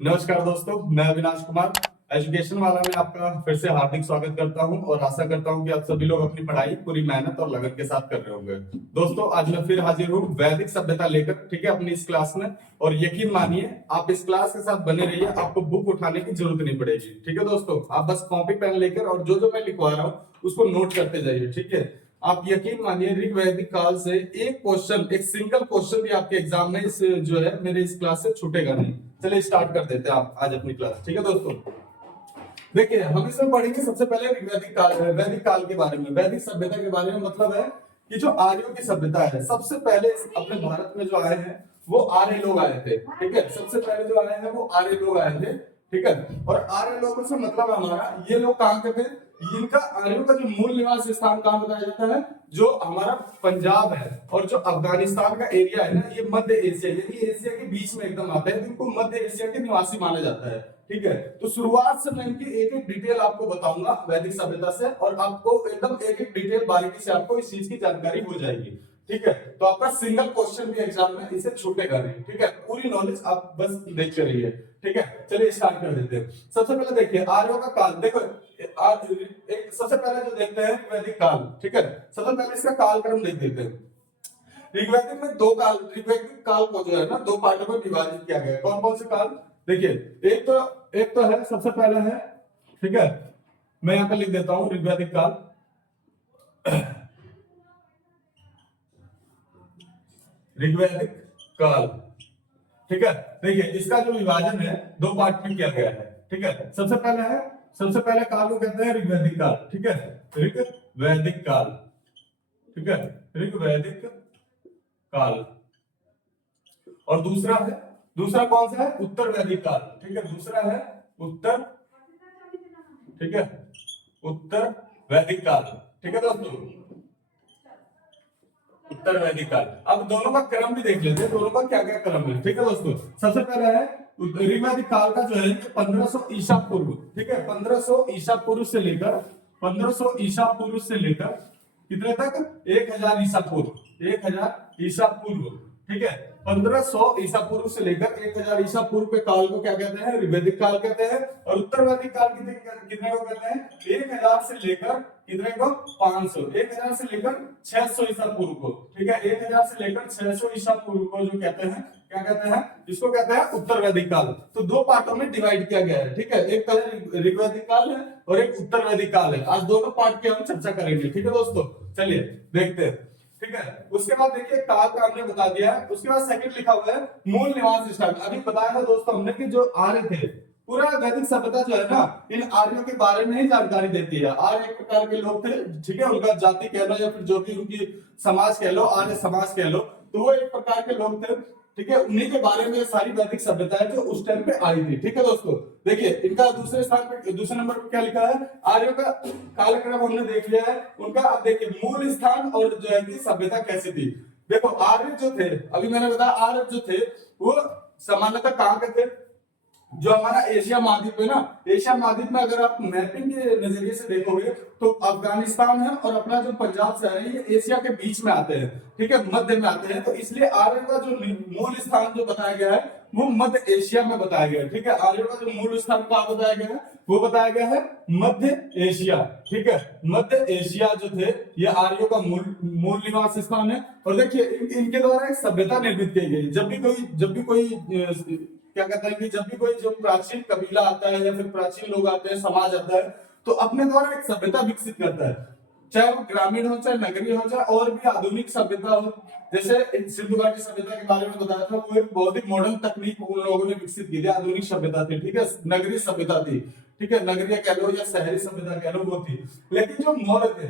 नमस्कार दोस्तों, मैं अविनाश कुमार एजुकेशन वाला में आपका फिर से हार्दिक स्वागत करता हूं और आशा करता हूं कि आप सभी लोग अपनी पढ़ाई पूरी मेहनत और लगन के साथ कर रहे होंगे। दोस्तों, आज मैं फिर हाजिर हूं वैदिक सभ्यता लेकर, ठीक है, अपनी इस क्लास में। और यकीन मानिए, आप इस क्लास के साथ बने रहिए, आपको बुक उठाने की जरूरत नहीं पड़ेगी। ठीक है दोस्तों, आप बस कॉपी पेन लेकर और जो जो मैं लिखवा रहा हूँ उसको नोट करते जाइए। ठीक है, आप यकीन मानिए ऋग्वैदिक काल से एक क्वेश्चन, एक सिंगल क्वेश्चन भी आपके एग्जाम में इस जो है मेरे इस क्लास से छूटेगा नहीं। चलिए स्टार्ट कर देते हैं आप आज अपनी क्लास। ठीक है दोस्तों, देखिए हम इसमें पढ़ेंगे सबसे पहले वैदिक काल के बारे में, वैदिक सभ्यता के बारे में। मतलब है कि जो आर्यों की सभ्यता है, सबसे पहले अपने भारत में जो आए हैं वो आर्य लोग आए थे। ठीक है, सबसे पहले जो आए हैं वो आर्य लोग आए थे। ठीक है, और आर्य लोगों से मतलब हमारा ये लोग कहां के थे, इनका आर्यों का जो मूल निवास स्थान कहां बताया जाता है, जो हमारा पंजाब है और जो अफगानिस्तान का एरिया है ना, ये मध्य एशिया यानी एशिया के बीच में एकदम आता है, इनको मध्य एशिया के निवासी माना जाता है। ठीक है, तो शुरुआत से मैं इनकी एक एक डिटेल आपको बताऊंगा वैदिक सभ्यता से, और आपको एकदम एक एक डिटेल बारीकी से आपको इस चीज की जानकारी हो जाएगी। ठीक है, तो आपका सिंगल क्वेश्चन भी एग्जाम में इसे छूटेगा नहीं। ठीक है, पूरी नॉलेज आप बस देखते रहिए। ठीक है, चलिए स्टार्ट कर देते हैं। सबसे पहले देखिए आर्यों का काल। देखो आज एक सबसे पहले जो देखते हैं वैदिक काल। ठीक है, सबसे पहले इसका कालक्रम देख देते हैं। ऋग्वैदिक में दो काल, ऋग्वैदिक काल को जो है ना दो पार्टों में विभाजित किया गया है। कौन कौन से काल? देखिए, एक तो है, सबसे पहला है, ठीक है, मैं यहां पे लिख देता हूं ऋग्वैदिक काल। ऋग्वैदिक काल। ठीक है, देखिए इसका जो विभाजन है दो पार्ट में किया गया है। ठीक है, सबसे पहले काल को कहते हैं ऋग्वैदिक काल। ठीक है, ऋग्वैदिक काल। ठीक है, ऋग्वैदिक काल। और दूसरा कौन सा है? उत्तर वैदिक काल। ठीक है, दूसरा है उत्तर, ठीक है, उत्तर वैदिक काल। ठीक है दोस्तों, उत्तर वैदिक काल। अब दोनों का क्रम भी देख लेते हैं, दोनों का क्या क्या क्रम है। ठीक है दोस्तों, सबसे पहला है ऋग्वैदिक काल का जो है 1500 ईसा पूर्व। ठीक है, 1500 ईसा पूर्व से लेकर 1500 ईसा पूर्व से लेकर कितने तक? 1000 ईसा पूर्व, 1000 ईसा पूर्व। ठीक है, 1500 ईसा पूर्व से लेकर 1000 ईसा पूर्व के काल को क्या कहते हैं? ऋग्वैदिक काल कहते हैं। और उत्तर वैदिक काल कितने को कहते हैं? 1000 से लेकर कितने को? 500, 1000 से लेकर 600 ईसा पूर्व को। ठीक है, 1000 से लेकर 600 ईसा पूर्व को जो कहते हैं, क्या कहते हैं? इसको कहते हैं उत्तर वैदिक काल। तो दो पार्टों में डिवाइड किया गया है। ठीक है, एक पहले ऋग्वैदिक काल है और एक उत्तर वैदिक काल है। आज दोनों पार्ट की हम चर्चा करेंगे। ठीक है दोस्तों, चलिए देखते हैं। ठीक है, उसके बाद देखिए काल का हमने बता दिया है। उसके बाद सेकंड लिखा हुआ है मूल निवास स्थान। अभी बताया था दोस्तों हमने कि जो आर्य थे, पूरा वैदिक सभ्यता जो है ना इन आर्यों के बारे में ही जानकारी देती है। आर्य एक प्रकार के लोग थे, ठीक है, उनका जाति कह लो या फिर जो भी उनकी समाज कह लो, आर्य समाज कह लो, तो वो एक प्रकार के लोग थे। ठीक है, उन्हीं के बारे में सारी वैदिक सभ्यता है जो उस टाइम पे आई थी। ठीक है दोस्तों, देखिए इनका दूसरे स्थान पे, दूसरे नंबर पे क्या लिखा है? आर्यों का कालक्रम हमने देख लिया है उनका। अब देखिए मूल स्थान और जो है कि सभ्यता कैसी थी। देखो आर्य जो थे, अभी मैंने बताया आर्य जो थे वो सामान्यतः कहां के थे? जो हमारा एशिया महाद्वीप है ना, एशिया महाद्वीप में अगर आप मैपिंग के नजरिए से देखोगे तो अफगानिस्तान है और अपना जो पंजाब शहर है ये एशिया के बीच में आते हैं। ठीक है, मध्य में आते हैं। तो इसलिए आर्य का जो मूल स्थान जो बताया गया है वो मध्य एशिया में बताया गया है। ठीक है, आर्य का जो मूल स्थान कहाँ बताया गया है? वो बताया गया है मध्य एशिया। ठीक है, मध्य एशिया जो थे ये आर्यों का मूल निवास स्थान है। और देखिए इनके द्वारा एक सभ्यता निर्मित की गई। जब भी कोई क्या कहते हैं कि जब भी कोई जो प्राचीन कबीला आता है या फिर प्राचीन लोग आते हैं, समाज आता है, तो अपने द्वारा एक सभ्यता विकसित करता है, चाहे वो ग्रामीण हो, चाहे नगरीय हो, चाहे और भी आधुनिक सभ्यता हो। जैसे सिंधु घाटी सभ्यता के बारे में बताया था, वो एक बहुत ही मॉडर्न तकनीक उन लोगों ने विकसित की थी, आधुनिक सभ्यता थी। ठीक है, नगरीय सभ्यता थी। ठीक है, नगरीय कह लो या शहरी सभ्यता कह लो, वो थी। लेकिन जो मौर्य थे,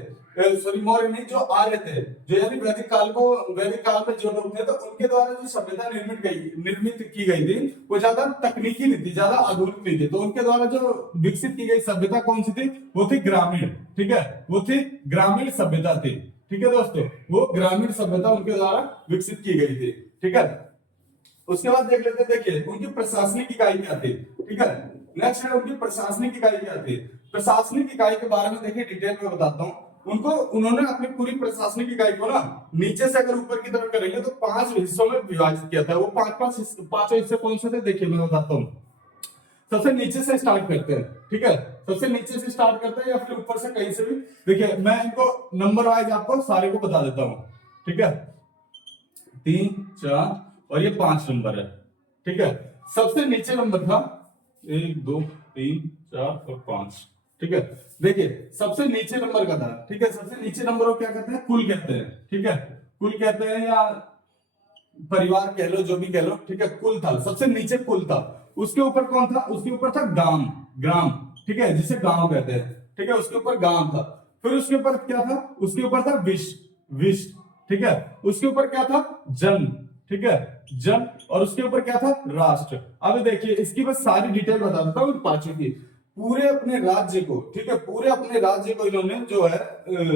सॉरी मौर्य नहीं, जो आर्य थे, जो यानी वैदिक काल में जो लोग थे, तो उनके द्वारा जो सभ्यता निर्मित की गई थी वो ज्यादा तकनीकी नहीं थी, ज्यादा आधुनिक नहीं थी। तो उनके द्वारा जो विकसित की गई सभ्यता कौन सी थी? वो थी ग्रामीण। ठीक है, वो थी ग्रामीण सभ्यता थी। ठीक है दोस्तों, वो ग्रामीण सभ्यता उनके द्वारा विकसित की गई थी। ठीक है, उसके बाद देख लेते हैं, देखिए उनकी प्रशासनिक इकाई क्या थी। ठीक है, नेक्स्ट है उनकी प्रशासनिक इकाई क्या थी। प्रशासनिक इकाई के बारे में देखिए डिटेल में बताता हूँ। उन्होंने अपनी पूरी प्रशासनिक इकाई को ना नीचे से अगर ऊपर की तरफ करेंगे तो 5 हिस्सों में विभाजित किया था। वो पांचों हिस्से कौन से थे? देखिए मैं बताता हूँ। सबसे नीचे से स्टार्ट करते हैं, ठीक है, सबसे नीचे से स्टार्ट करते हैं या फिर ऊपर से कहीं से भी। देखिए मैं इनको नंबर वाइज आपको सारे को बता देता हूं, ठीक है, 3 4 और ये 5 नंबर है, ठीक है। सबसे नीचे नंबर था 1 2 3 4 और 5, ठीक है। देखिए सबसे नीचे नंबर का था, ठीक है, सबसे नीचे नंबर को क्या कहते हैं, कुल कहते हैं, ठीक है, कुल कहते हैं या परिवार कह लो, जो भी कह लो, ठीक है, कुल था, सबसे नीचे कुल था। उसके ऊपर कौन था, उसके ऊपर था गांव, ग्राम, ठीक है, जिसे गांव कहते हैं, ठीक है, उसके ऊपर गांव था। फिर उसके ऊपर क्या था, उसके ऊपर था विश्व, विश्व, ठीक है, उसके ऊपर क्या था, जन, ठीक है, जन, और उसके ऊपर क्या था, राष्ट्र। अब देखिए इसकी बस सारी डिटेल बता देता हूँ पांचों की। पूरे अपने राज्य को, ठीक है, पूरे अपने राज्य को इन्होंने जो है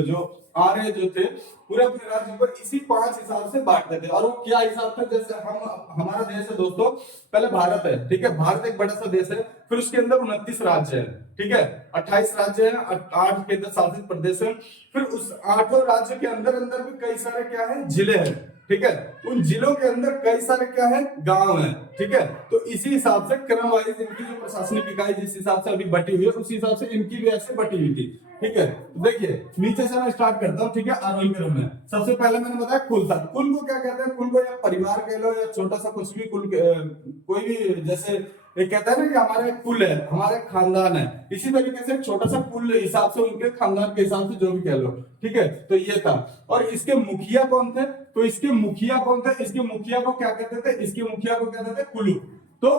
जो आर्य जो थे, पूरे अपने राज्य को इसी 5 हिसाब से बांटते थे। और वो क्या हिसाब था, जैसे हम, हमारा देश है दोस्तों, पहले भारत है, ठीक है, भारत एक बड़ा सा देश है, फिर उसके अंदर 29 राज्य है, ठीक है, 28 राज्य है, 8 केंद्र शासित प्रदेश है, फिर उस 8 राज्य के अंदर अंदर भी कई सारे क्या है, जिले हैं, ठीक है, उन जिलों के अंदर कई सारे क्या है, गांव है, ठीक है। तो इसी हिसाब से क्रम वाइज इनकी जो प्रशासनिक इकाई जिस हिसाब से अभी बटी हुई है, उसी हिसाब से इनकी भी ऐसे बटी हुई थी, ठीक है। तो देखिए नीचे से मैं स्टार्ट करता हूँ, ठीक है, आरोही क्रम में। सबसे पहले मैंने बताया कुल था। कुल को क्या कहते हैं, कुल को या परिवार कह लो या छोटा सा कुछ भी कुल, कोई भी, जैसे एक कहता है ना कि हमारे कुल है, हमारे खानदान है, इसी तरीके से छोटा सा कुल हिसाब से उनके खानदान के हिसाब से जो भी कह लो, ठीक है। तो ये था। और इसके मुखिया कौन थे, तो इसके मुखिया कौन थे, इसके मुखिया को क्या कहते थे, इसके मुखिया को कहते थे कुलु। तो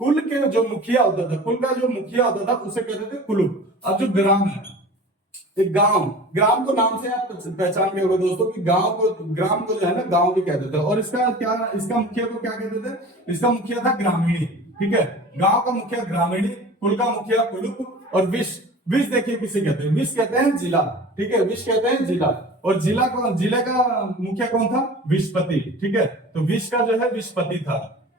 कुल के जो मुखिया होता था, कुल का जो मुखिया होता था उसे कहते थे कुलु। अब जो ग्राम है, एक गांव, ग्राम को नाम से आप पहचान गए होंगे दोस्तों कि गांव को, ग्राम को जो है ना गांव भी कहते थे। और इसका क्या, इसका मुखिया को क्या कहते थे, इसका मुखिया था ग्रामीणी, ठीक है, गांव का मुखिया ग्रामीणी, कुल का मुखिया कुलुप। और विश, विश देखिए किसे कहते हैं, विश कहते हैं जिला, ठीक है, विश कहते हैं जिला। और जिला को, जिले का मुखिया कौन था, विशपति, ठीक है। तो विश का जो है विशपति था,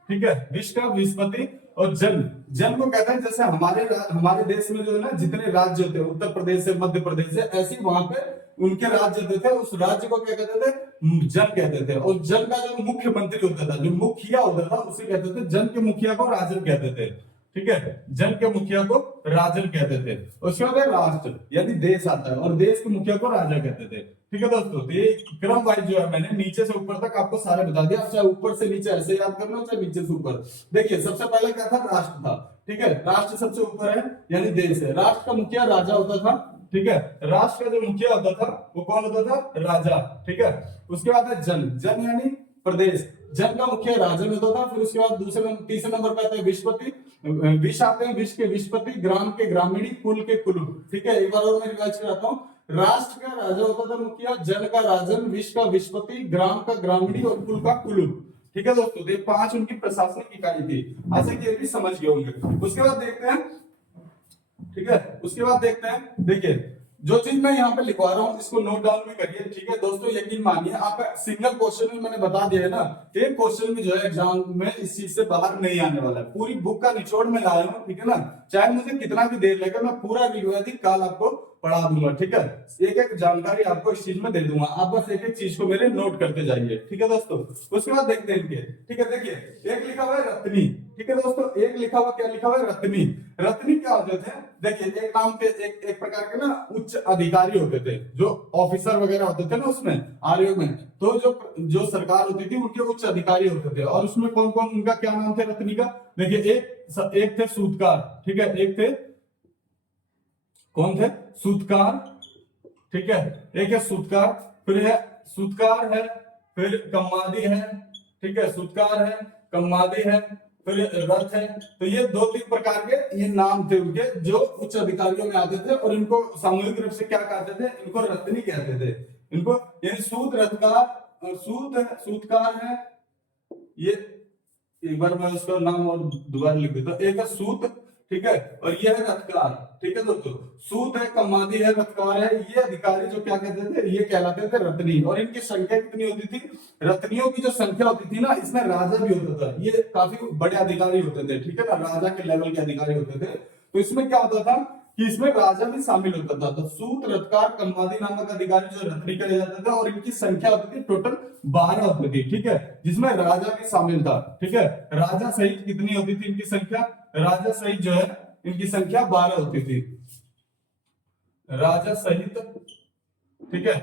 ठीक है, विश का विशपति। और जन, जन को कहते हैं, जैसे हमारे देश में जो है ना जितने राज्य होते हैं, उत्तर प्रदेश से मध्य प्रदेश से, ऐसे वहां पे उनके राज्य होते थे, उस राज्य को क्या कहते थे, जन कहते थे। और जन का जो मुख्यमंत्री होता था, जो मुखिया होता था, उसे कहते थे, जन के मुखिया को राजन कहते थे, ठीक है, जन के मुखिया को राजन कहते थे। उसके बाद राष्ट्र यानी देश आता है, और देश के मुखिया को राजा कहते थे, ठीक है दोस्तों। तो ये क्रम वाइज जो है मैंने नीचे से ऊपर तक आपको सारे बता दिया। चाहे ऊपर से नीचे ऐसे याद कर लो, चाहे नीचे से ऊपर। देखिए सबसे पहले क्या था, राष्ट्र था, ठीक है, राष्ट्र सबसे ऊपर है यानी देश है। राष्ट्र का मुखिया राजा होता था, ठीक है, राष्ट्र का जो मुखिया होता था वो कौन होता था, राजा, ठीक है। उसके बाद है जन, जन यानी प्रदेश, जन का मुखिया राजन होता था। फिर उसके बाद तीसरे नंबर पे आते हैं विशपति, विश आते हैं, विश के विशपति, ग्राम के ग्रामीणी, कुल के कुलु, ठीक है। एक बार और मैं रिवाइज कराता हूँ। राष्ट्र का राजा होता था मुखिया, जन का राजन, विश का विशपति, ग्राम का ग्रामीणी और कुल का कुलु, ठीक है दोस्तों। तो ये 5 उनकी प्रशासनिक इकाई थी। ऐसे कि ये भी समझ गए होंगे। उसके बाद देखते हैं, ठीक है, उसके बाद देखते हैं, देखिए जो चीज मैं यहाँ पे लिखवा रहा हूँ इसको नोट डाउन भी करिए, ठीक है दोस्तों। यकीन मानिए आप सिंगल क्वेश्चन में मैंने बता दिया है ना, एक क्वेश्चन भी जो है एग्जाम में इस चीज से बाहर नहीं आने वाला है। पूरी बुक का निचोड़ में लाया हूँ, ठीक है ना। चाहे मुझे कितना भी देर लगे, मैं पूरा रिवायती काल आपको पढ़ा दूंगा, ठीक है। एक एक जानकारी आपको इस चीज में दे दूंगा, आप बस एक एक चीज को मेरे नोट करते जाइए, ठीक है दोस्तों। उसके बाद देखते हैं इनके, ठीक है। देखिए एक लिखा हुआ है रत्नी, ठीक है दोस्तों, एक लिखा हुआ, क्या लिखा हुआ है, रत्नी। रत्नी क्या होते थे, देखिए एक नाम के एक प्रकार के ना उच्च अधिकारी होते थे, जो ऑफिसर वगैरह होते थे ना उसमें आयोग में। तो जो सरकार होती थी उनके उच्च अधिकारी होते थे। और उसमें कौन कौन, उनका क्या नाम थे रत्नी का, देखिए एक थे सूतकार, ठीक है, एक थे, कौन थे, सूतकार, ठीक है, एक है सूतकार, फिर है सूतकार है, फिर कम्मादी है, ठीक है, सूतकार है, कम्मादी है, फिर रथ है। तो ये 2-3 प्रकार के ये नाम थे उनके, जो उच्च अधिकारियों में आते थे। और इनको सामूहिक रूप से क्या कहते थे, इनको रत्नी कहते थे, इनको, यानी सूत, रथकार, सूतकार है ये। एक बार मैं उसका नाम और दोबारा लिख देता हूँ। एक है सूत, ठीक है, और ये है रथकार, ठीक है दोस्तों। सूत है, कम्मादी है, रथकार है, ये अधिकारी जो क्या कहते थे, ये कहलाते थे रत्नी। और इनकी संख्या कितनी होती थी, रत्नियों की जो संख्या होती थी ना, इसमें राजा भी होता था, ये काफी बड़े अधिकारी होते थे, ठीक है ना, राजा के लेवल के अधिकारी होते थे। तो इसमें क्या होता था कि इसमें राजा भी शामिल होता था। तो सूत, रथकार, कलमादी नामक अधिकारी जो रथनी करे जाते थे, और इनकी संख्या होती थी टोटल 12 होती थी, ठीक है, जिसमें राजा भी शामिल था, ठीक है। राजा सहित कितनी होती थी इनकी संख्या? राजा सहित जो है इनकी संख्या 12 होती थी, राजा सहित, ठीक है,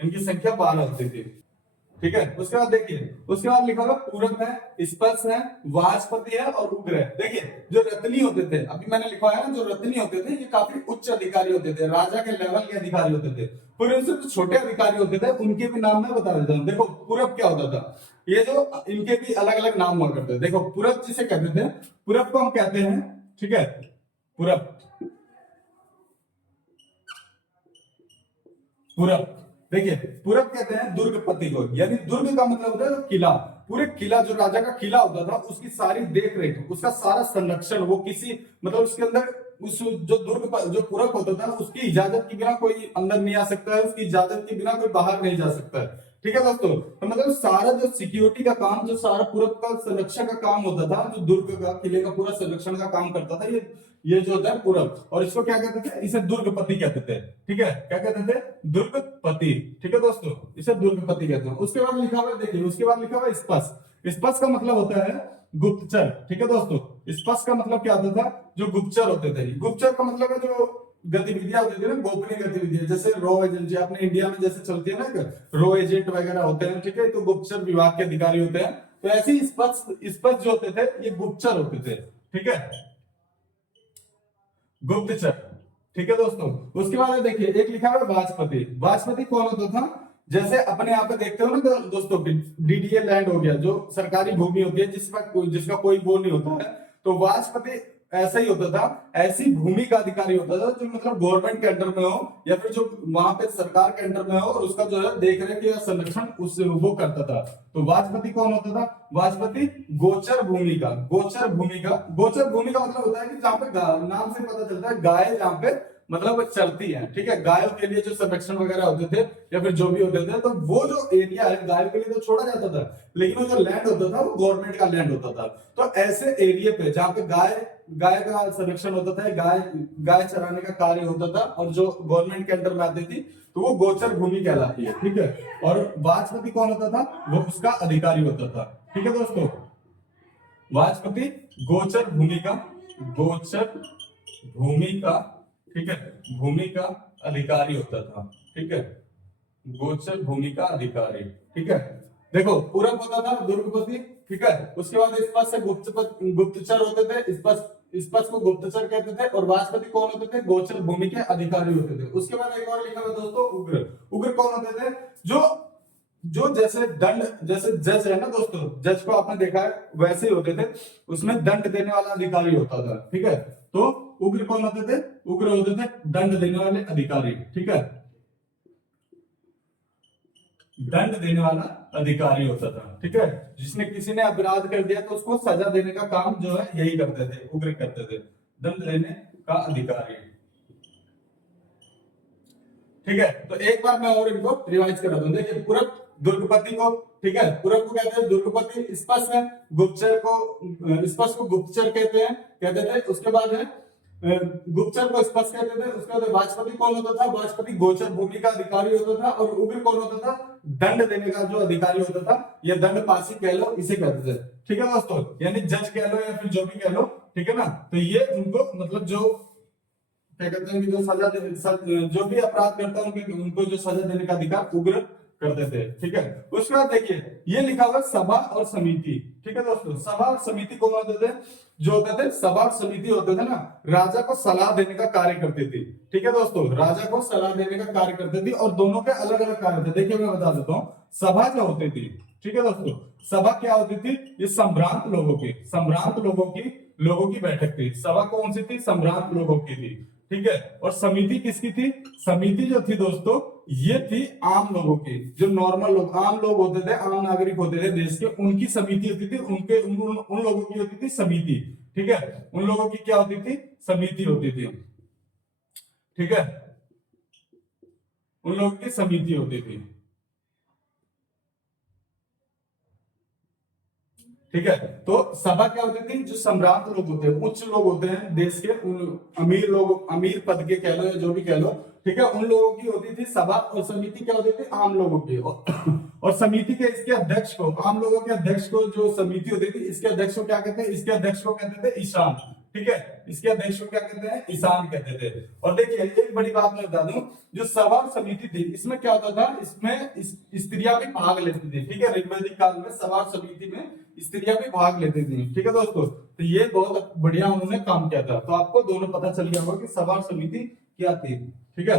इनकी संख्या 12 होती थी, ठीक है। उसके बाद देखिए, उसके बाद लिखा होगा पूरक है, स्पर्श है, वाचस्पति है और उग्र है। देखिए जो रत्नी होते थे, अभी मैंने लिखा है ना, जो रत्नी होते थे ये काफी उच्च अधिकारी होते थे, राजा के लेवल के अधिकारी होते थे। फिर उनसे जो छोटे अधिकारी होते थे उनके भी नाम मैं बता देता हूँ। देखो पूरब क्या होता था, ये जो इनके भी अलग अलग नाम हुआ करते थे। देखो पूरब जिसे कहते थे, पूरब को हम कहते हैं, ठीक है, पूरब, पूरब, देखिए पूरब कहते हैं दुर्गपति को, यानी दुर्ग का मतलब होता है किला। पूरे किला, जो राजा का किला होता था उसकी सारी देख रेख, उसका सारा संरक्षण, वो किसी मतलब उसके अंदर उस जो दुर्ग जो पूरब होता था उसकी इजाजत के बिना कोई अंदर नहीं आ सकता है, उसकी इजाजत के बिना कोई बाहर नहीं जा सकता है, ठीक है दोस्तों। तो मतलब सारा जो सिक्योरिटी का काम, जो सारा पूरब का संरक्षण का काम होता था, जो दुर्ग का, किले का पूरा संरक्षण का काम करता था, ये जो होता है पूरब। और इसको क्या कहते थे? इसे दुर्गपति कहते थे, ठीक है। क्या कहते थे? दुर्गपति, ठीक है दोस्तों, इसे दुर्गपति कहते हैं। उसके बाद लिखा हुआ है, देखिए उसके बाद लिखा हुआ है स्पष्ट। स्पष्ट का मतलब होता है गुप्तचर, ठीक है दोस्तों। स्पष्ट का मतलब क्या होता था? जो गुप्तचर होते थे। गुप्तचर का मतलब है जो गतिविधियां होती थी ना, गोपनीय गतिविधियां, जैसे रो एजेंसी अपने इंडिया में जैसे चलती है ना, रो एजेंट वगैरह होते हैं, ठीक है, तो गुप्तचर विभाग के अधिकारी होते हैं। तो ऐसे ही स्पष्ट स्पष्ट जो होते थे ये गुप्तचर होते थे, ठीक है, गुप्तचर, ठीक है दोस्तों। उसके बाद देखिए एक लिखा हुआ है वाचस्पति। वाचस्पति कौन होता था? जैसे अपने यहाँ पे देखते हो ना दोस्तों, डीडीए लैंड हो गया, जो सरकारी भूमि होती है जिसका कोई वो नहीं होता है, तो वाचस्पति ऐसा ही होता था। ऐसी भूमि का अधिकारी होता था जो मतलब गवर्नमेंट के अंडर में हो, या फिर जो वहां पे सरकार के अंडर में हो, और उसका जो है देख रेख या संरक्षण उस वो करता था। तो वाचस्पति कौन होता था? वाचस्पति गोचर भूमि का, गोचर भूमि का, गोचर भूमि का मतलब होता है कि जहाँ पे नाम से पता चलता है गाय जहाँ पे मतलब चलती है, ठीक है, गायों के लिए जो संरक्षण वगैरह होते थे या फिर जो भी होते थे, तो वो जो एरिया है गायों के लिए तो छोड़ा जाता था, लेकिन वो जो लैंड होता था वो गवर्नमेंट का लैंड होता था। तो ऐसे एरिया पे जहाँ पे गाय गाय का संरक्षण होता था, गाय गाय चराने का कार्य होता था, और जो गवर्नमेंट के अंडर में आती थी, तो वो गोचर भूमि कहलाती है, ठीक है। और वाचस्पति कौन होता था? वो उसका अधिकारी होता था, ठीक है दोस्तों। वाचस्पति गोचर भूमि का, गोचर भूमि का, ठीक है, भूमि का अधिकारी होता था, ठीक है, गोचर भूमि का अधिकारी, ठीक है। देखो पूरब होता था दुर्गपति, ठीक है। उसके बाद स्पष्ट से गुप्तचर होते थे, स्पष्ट स्पष्ट को गुप्तचर कहते थे, और वाचस्पति कौन होते थे? गोचर भूमि के अधिकारी होते थे। उसके बाद एक और लिखा हुआ दोस्तों उग्र। उग्र कौन होते थे? जो जो जैसे दंड, जैसे जज है ना दोस्तों, जज को आपने देखा है वैसे ही होते थे, उसमें दंड देने वाला अधिकारी होता था, ठीक है। तो उग्र कौन होते थे? उग्र होते थे दंड देने वाले अधिकारी, ठीक है, दंड देने वाला अधिकारी होता था, ठीक है। जिसने किसी ने अपराध कर दिया तो उसको सजा देने का काम जो है यही करते थे, उग्र करते थे, दंड देने का अधिकारी, ठीक है। तो एक बार मैं और इनको रिवाइज करा दूं। देखिए पूरब दुर्गपति को, ठीक है, पूरब को कहते हैं दुर्गपति। स्पष्ट है गुप्तचर को, स्पष्ट को गुप्तचर कहते थे। उसके बाद है गुप्तचर को स्पष्ट कहते थे। उसके बाद वाचस्पति कौन होता था? वाचस्पति गोचर भूमि का अधिकारी होता था। और उग्र कौन होता था? दंड देने का जो अधिकारी होता था, या दंड पासी कह लो, इसे कहते थे, ठीक है दोस्तों, यानी जज कह लो या फिर जो भी कह लो, ठीक है ना। तो ये उनको मतलब जो क्या कहते हैं कि जो जो भी अपराध करता है उनको जो सजा देने का अधिकार उग्र करते थे, ठीक है। उसके बाद देखिए ये लिखा हुआ सभा और समिति, ठीक है दोस्तों। सभा और समिति कौन होते थे? जो होते थे सभा और समिति होते थे ना, राजा को सलाह देने का कार्य करती थी, ठीक है दोस्तों, राजा को सलाह देने का कार्य करती थी। और दोनों के अलग अलग कार्य थे। देखिए मैं बता देता हूँ, सभा जो होती थी, ठीक है दोस्तों, सभा क्या होती थी? ये संभ्रांत लोगों की बैठक थी। सभा कौन सी थी? संभ्रांत लोगों की थी, ठीक है। और समिति किसकी थी? समिति जो थी दोस्तों, ये थी आम लोगों की, जो नॉर्मल लोग, आम लोग होते थे, आम नागरिक होते थे देश के, उनकी समिति होती थी। उन लोगों की होती थी समिति, ठीक है। उन लोगों की क्या होती थी? समिति होती थी, ठीक है, उन लोगों की समिति होती थी, ठीक है। तो सभा क्या होती थी, जो सम्राट लोग होते हैं, उच्च लोग होते हैं देश के, उन अमीर लोग, अमीर पद के कह लो या जो भी कह लो, ठीक है, उन लोगों की होती थी सभा। और समिति क्या होती थी, आम लोगों की। और समिति के इसके अध्यक्ष को, आम लोगों के अध्यक्ष को जो समिति होती थी, इसके अध्यक्ष को क्या कहते हैं, इसके अध्यक्ष को कहते थे ईशान। ठीक है, इसके अध्यक्ष को क्या कहते हैं, ईशान कहते थे। और देखिए एक बड़ी बात मैं बता दूं, जो सभा समिति थी, इसमें क्या होता था, इसमें स्त्रियां भी भाग लेती थी। ठीक है, ऋग्वैदिक काल में सभा समिति में स्त्रियां भी भाग लेती थी। ठीक है दोस्तों, तो ये बहुत बढ़िया उन्होंने काम किया था। तो आपको दोनों पता चल गया होगा कि सभा समिति क्या थी। ठीक है,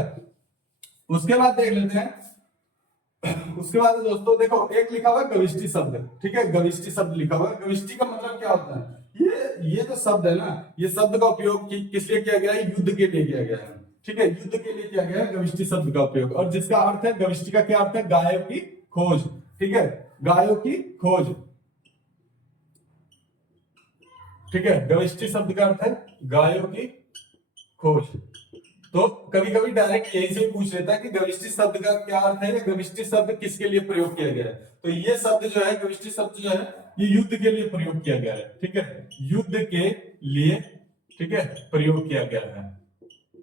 उसके बाद देख लेते हैं। उसके बाद दोस्तों देखो, एक लिखा हुआ है गविष्टि शब्द। ठीक है, गविष्टि शब्द लिखा हुआ है। गविष्टि का मतलब क्या होता है, ये जो शब्द है ना, ये शब्द का उपयोग किस लिए किया गया है, युद्ध के लिए किया गया है। ठीक है, युद्ध के लिए किया गया है गविष्टि शब्द का उपयोग। और जिसका अर्थ है, गविष्टि का क्या अर्थ है, गायों की खोज। ठीक है, गायों की खोज। ठीक है, गविष्टि शब्द का अर्थ है गायों की खोज। तो कभी कभी डायरेक्ट यही से पूछ लेता है कि गविष्टि शब्द का क्या अर्थ है, या गविष्टि शब्द किसके लिए प्रयोग किया गया है। तो ये शब्द जो है, गविष्टि शब्द जो है, ये युद्ध के लिए प्रयोग किया गया है। ठीक है, युद्ध के लिए, ठीक है, प्रयोग किया गया है।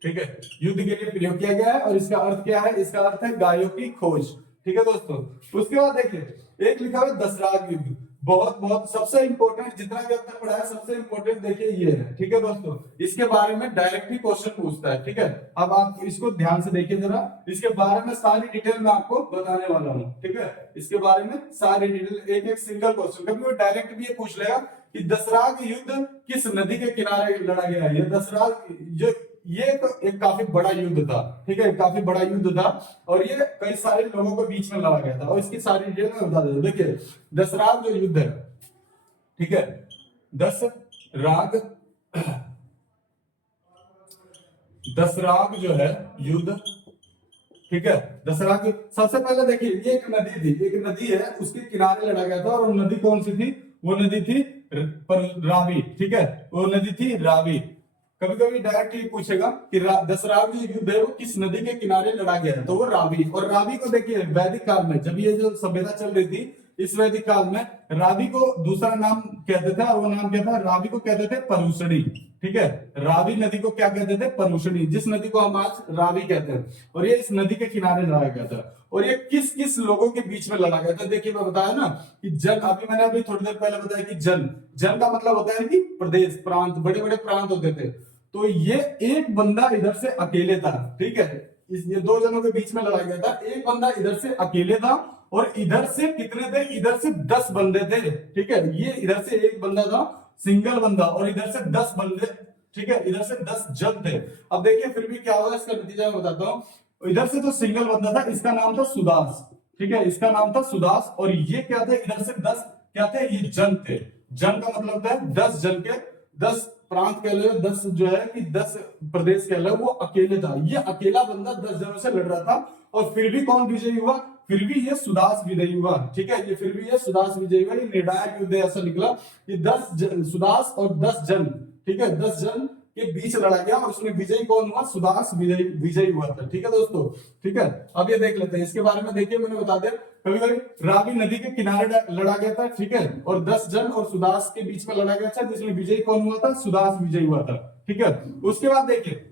ठीक है, युद्ध के लिए प्रयोग किया गया है। और इसका अर्थ क्या है, इसका अर्थ है गायों की खोज। ठीक है दोस्तों, उसके बाद देखिए एक लिखा हुआ है दशराग युद्ध। बहुत बहुत सबसे इंपॉर्टेंट, जितना भी अब तक पढ़ा है सबसे इंपॉर्टेंट देखिए ये है। ठीक है दोस्तों, इसके बारे में डायरेक्टली क्वेश्चन पूछता है। ठीक है, अब आप इसको ध्यान से देखिए जरा, इसके बारे में सारी डिटेल मैं आपको बताने वाला हूँ। ठीक है, इसके बारे में सारी डिटेल, एक एक सिंगल क्वेश्चन। कभी वो डायरेक्ट भी ये पूछ लेगा कि दशराग युद्ध किस नदी के किनारे लड़ा गया है। ये दशराग जो, ये तो एक काफी बड़ा युद्ध था। ठीक है, काफी बड़ा युद्ध था, और ये कई सारे लोगों के बीच में लड़ा गया था। और इसकी सारी डिटेल में बता देता हूं। देखिए दशराग जो युद्ध है, ठीक है, दशराग जो है युद्ध, ठीक है, दशराग सबसे पहले देखिए ये एक नदी थी, एक नदी है, उसके किनारे लड़ा गया था। और वो नदी कौन सी थी, वो नदी थी रावी। ठीक है, वो नदी थी रावी। कभी कभी डायरेक्ट ही पूछेगा कि दशराग जो युद्ध है वो किस नदी के किनारे लड़ा गया है, तो वो रावी। और रावी को देखिए वैदिक काल में, जब ये जो सभ्यता चल रही थी इस वैदिक काल में, रावी को दूसरा नाम कहते थे, और वो नाम क्या था, रावी को कहते थे परुषणी। ठीक है, रावी नदी को क्या कहते थे, परुषणी, जिस नदी को हम आज रावी कहते हैं। और ये इस नदी के किनारे लड़ा गया था। और ये किस किस लोगों के बीच में लड़ा गया था, देखिए मैं बताया ना कि जन, अभी मैंने अभी थोड़ी देर पहले बताया कि जन, जन का मतलब होता है कि प्रदेश, प्रांत, बड़े बड़े प्रांत होते थे। तो ये एक बंदा इधर से अकेले था। ठीक है, ये दो जनों के बीच में लड़ा गया था। एक बंदा इधर से अकेले था, और इधर से कितने थे, इधर से 10 बंदे थे। ठीक है, ये इधर से एक बंदा था, सिंगल बंदा, और इधर से 10 बंदे। ठीक है, इधर से 10 जन थे। अब देखिए फिर भी क्या हुआ, इसका नतीजा मैं बताता हूं। इधर से जो सिंगल बंदा था, इसका नाम था सुदास। ठीक है, इसका नाम था सुदास। और ये क्या थे, इधर से 10 क्या थे, ये जन थे। जन का मतलब है 10 जन के, 10 प्रांत कह लो, 10 जो है कि 10 प्रदेश कह लो, वो अकेले था। ये अकेला बंदा 10 जनों से लड़ रहा था। और फिर भी कौन विजयी हुआ, फिर भी ये सुदास विजयी हुआ। ठीक है, ये फिर भी ये सुदास विजयी हुआ। ये निर्णायक युद्ध ऐसा निकला कि 10 सुदास और 10 जन, ठीक है, 10 जन के बीच लड़ा गया, और उसमें विजयी कौन हुआ, सुदास विजयी हुआ था। ठीक है दोस्तों, ठीक है, अब ये देख लेते हैं इसके बारे में। देखिए मैंने बता दिया, कभी कभी रावी नदी के किनारे लड़ा गया था। ठीक है, और 10 जन और सुदास के बीच में लड़ा गया था, जिसमें विजयी कौन हुआ था, सुदास विजयी हुआ था। ठीक है, उसके बाद देखिए,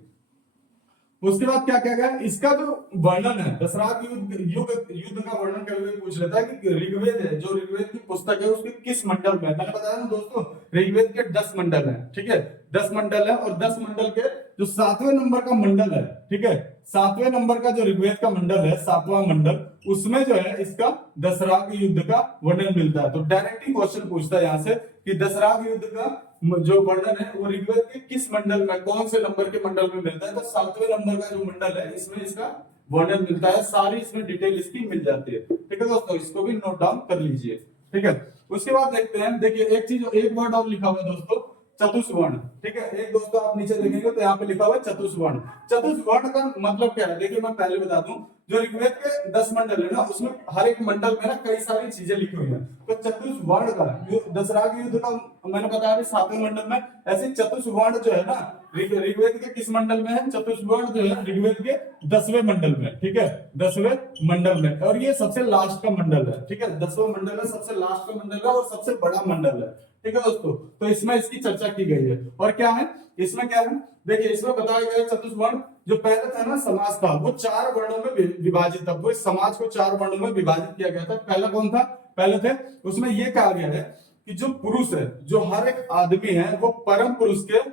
उसके बाद क्या क्या गया, इसका जो वर्णन है, दशराग युद्ध का वर्णन कभी पूछ लेता है कि ऋग्वेद है, जो ऋग्वेद की पुस्तक है, उसके किस मंडल में। मैंने बताया ना दोस्तों, ऋग्वेद के 10 मंडल हैं। ठीक है, 10 मंडल है, और 10 मंडल के जो 7वें नंबर का मंडल है, ठीक है, 7वें नंबर का जो ऋग्वेद का मंडल है, 7वां मंडल, उसमें जो है इसका दशराग युद्ध का वर्णन मिलता है। तो डायरेक्टली क्वेश्चन पूछता है यहाँ से कि दशराग युद्ध का जो वर्णन है वो ऋग्वेद के किस मंडल में, कौन से नंबर के मंडल में मिलता है। तो 7वें नंबर का जो मंडल है, इसमें इसका वर्णन मिलता है। सारी इसमें डिटेल इसकी मिल जाती है। ठीक है दोस्तों, इसको भी नोट डाउन कर लीजिए। ठीक है, उसके बाद देखते हैं, देखिए एक चीज, एक वर्ड और लिखा हुआ है दोस्तों, चतुष्वर्ण, ठीक है। एक दोस्तों आप नीचे देखेंगे तो यहाँ पे लिखा हुआ है चतुष्वर्ण। चतुष्वर्ण का मतलब क्या है, देखिए मैं पहले बता दूं, जो ऋग्वेद के 10 मंडल है ना, उसमें हर एक मंडल में ना कई सारी चीजें लिखी हुई है। तो चतुष्वर्ण का दशरथ युद्ध का मैंने बताया 7वें मंडल में, ऐसे चतुष्वर्ण जो है ना ऋग्वेद के किस मंडल में है, चतुष्वर्ण जो है ऋग्वेद के 10वें मंडल में, ठीक है, 10वें मंडल में। और ये सबसे लास्ट का मंडल है, ठीक है, 10वां मंडल है, सबसे लास्ट का मंडल है और सबसे बड़ा मंडल है, ठीक है दोस्तों। तो इसमें इसकी चर्चा की गई है। और क्या है इसमें, क्या है देखिए, इसमें बताया गया है चतुष्वर्ण जो पहले था ना समाज था, वो 4 वर्णों में विभाजित था। वो इस समाज को 4 वर्णों में विभाजित किया गया था। पहला कौन था, पहले थे उसमें ये कहा गया है कि जो पुरुष है, जो हर एक आदमी है, वो परम पुरुष के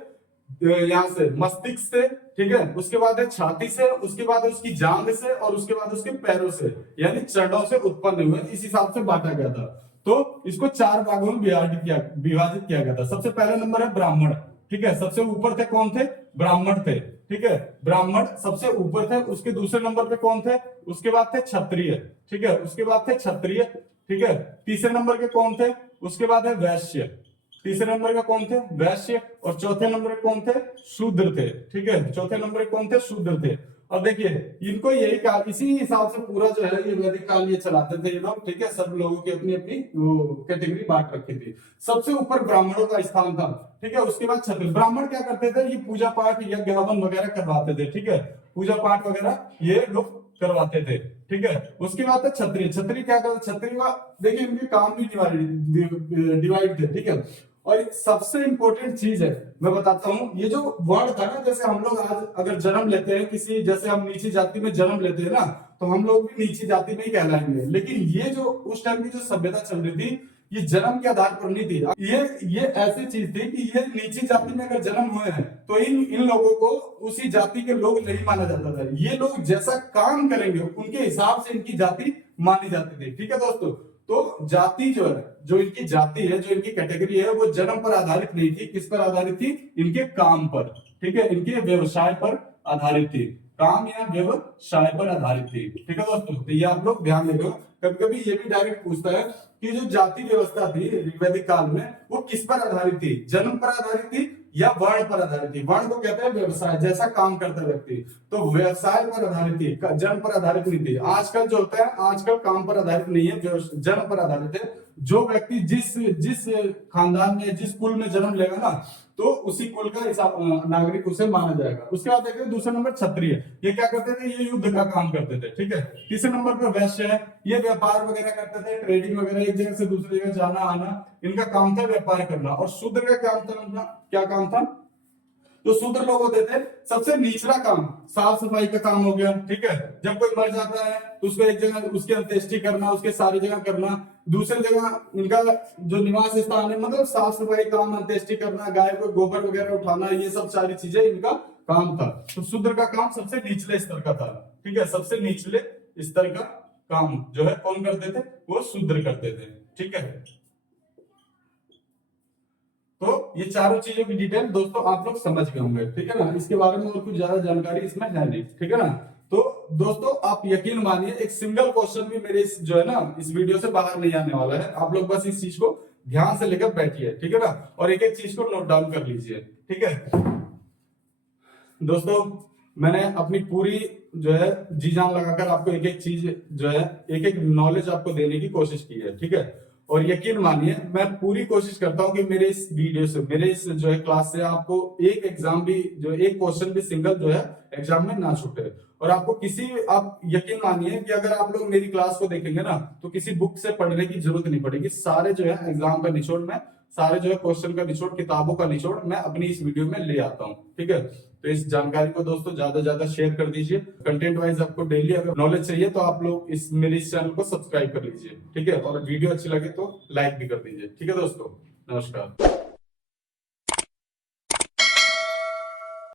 यहाँ से मस्तिष्क से, ठीक है, उसके बाद है छाती से, उसके बाद है उसकी जांघ से और उसके बाद उसके पैरों से यानी चरणों से उत्पन्न हुए, इस हिसाब से बांटा गया था। तो इसको 4 भागों में विभाजित किया गया था। सबसे पहला नंबर है ब्राह्मण, ठीक है, सबसे ऊपर थे कौन थे, ब्राह्मण थे, ठीक है, ब्राह्मण सबसे ऊपर थे। उसके दूसरे नंबर पे कौन थे, उसके बाद थे क्षत्रिय, ठीक है, उसके बाद थे क्षत्रिय, ठीक है। तीसरे नंबर के कौन थे, उसके बाद है वैश्य, तीसरे नंबर का कौन थे, वैश्य। और चौथे नंबर पे कौन थे, शूद्र थे, ठीक है, चौथे नंबर पे कौन थे, शूद्र थे। और देखिए इनको यही कहा, इसी हिसाब से पूरा जो है ये वैदिक काल ये चलाते थे ये लोग, ठीक है। सब लोगों की अपनी अपनी कैटेगरी बांट रखी थी। सबसे ऊपर ब्राह्मणों का स्थान था, ठीक है, उसके बाद क्षत्रिय। ब्राह्मण क्या करते थे, ये पूजा पाठ यज्ञ हवन वगैरह करवाते थे, ठीक है, पूजा पाठ वगैरह ये लोग करवाते थे, ठीक है। उसके बाद है क्षत्रिय। क्षत्रिय क्या करते, क्षत्रिय का देखिए इनके काम भी डिवाइड थे, ठीक है। और सबसे इंपॉर्टेंट चीज है मैं बताता हूं, ये जो वर्ड था ना, जैसे हम लोग आज अगर जन्म लेते हैं किसी, जैसे हम नीची जाति में जन्म लेते हैं ना, तो हम लोग भी नीची जाति में ही कहलाएंगे। लेकिन ये जो उस टाइम की जो सभ्यता चल रही थी, ये जन्म के आधार पर नहीं थी। ये ऐसी चीज थी कि ये नीची जाति में अगर जन्म हुए हैं तो इन लोगों को उसी जाति के लोग नहीं माना जाता था। ये लोग जैसा काम करेंगे उनके हिसाब से इनकी जाति मानी जाती थी, ठीक है दोस्तों। तो जाति जो है, जो इनकी जाति है, जो इनकी कैटेगरी है, वो जन्म पर आधारित नहीं थी। किस पर आधारित थी, इनके काम पर, ठीक है, इनके व्यवसाय पर आधारित थी, काम या व्यवसाय पर आधारित थी, ठीक है दोस्तों। तो ये आप लोग ध्यान देगा, कभी कभी ये भी डायरेक्ट पूछता है कि जो जाति व्यवस्था थी वैदिक काल में, वो किस पर आधारित थी, जन्म पर आधारित थी या वर्ण पर आधारित थी। वर्ण को कहते हैं व्यवसाय, जैसा काम करता व्यक्ति, तो व्यवसाय पर आधारित थी, जन्म पर आधारित नहीं थी। आजकल जो होता है, आजकल काम पर आधारित नहीं है, जन्म पर आधारित है। जो व्यक्ति जिस खानदान में, जिस कुल में जन्म लेगा ना, तो उसी कुल का हिसाब नागरिक उसे माना जाएगा। उसके बाद देखते हैं दूसरे नंबर क्षत्रिय। ये क्या करते थे, ये युद्ध का काम करते थे, ठीक है। तीसरे नंबर पर वैश्य है, ये व्यापार वगैरह करते थे, ट्रेडिंग वगैरह, एक जगह से दूसरी जगह जाना आना, इनका काम था व्यापार करना। और शूद्र का काम था, उनका क्या काम था, तो शूद्र लोग होते थे सबसे निचला काम, साफ सफाई का काम हो गया, ठीक है। जब कोई मर जाता है तो उसको एक जगह उसकी अंत्येष्टि करना, उसके सारी जगह करना, दूसरी जगह इनका जो निवास स्थान है, मतलब साफ सफाई काम, अंत्येष्टि करना, गाय को गोबर वगैरह उठाना, ये सब सारी चीजें इनका काम था। तो शूद्र का काम सबसे निचले स्तर का था, ठीक है, सबसे निचले स्तर का काम जो है कौन करते थे, वो शूद्र करते थे, ठीक है। तो ये चारों चीजों की डिटेल दोस्तों आप लोग समझ गए होंगे, ठीक है ना। इसके बारे में और कुछ ज्यादा जानकारी इसमें है नहीं, ठीक है ना। तो दोस्तों आप यकीन मानिए, एक सिंगल क्वेश्चन भी मेरे जो है ना इस वीडियो से बाहर नहीं आने वाला है। आप लोग बस इस चीज को ध्यान से लेकर बैठिए, ठीक है ना, और एक एक चीज को नोट डाउन कर लीजिए, ठीक है दोस्तों। मैंने अपनी पूरी जो है जी जान लगाकर आपको एक एक चीज जो है, एक एक नॉलेज आपको देने की कोशिश की है, ठीक है। और यकीन मानिए मैं पूरी कोशिश करता हूं कि मेरे इस वीडियो से, मेरे इस जो है क्लास से आपको एक एग्जाम भी, जो एक क्वेश्चन भी सिंगल जो है एग्जाम में ना छूटे। और आपको आप यकीन मानिए कि अगर आप लोग मेरी क्लास को देखेंगे ना, तो किसी बुक से पढ़ने की जरूरत नहीं पड़ेगी। सारे जो है एग्जाम का निचोड़ में, सारे जो है क्वेश्चन का निचोड़, किताबों का निचोड़ मैं अपनी इस वीडियो में ले आता हूँ, ठीक है। तो इस जानकारी को दोस्तों ज्यादा ज्यादा शेयर कर दीजिए। कंटेंट वाइज आपको डेली अगर नॉलेज चाहिए तो आप लोग मेरे इस चैनल को सब्सक्राइब कर लीजिए, ठीक है। और वीडियो अच्छी लगे तो लाइक भी कर दीजिए, ठीक है दोस्तों। नमस्कार।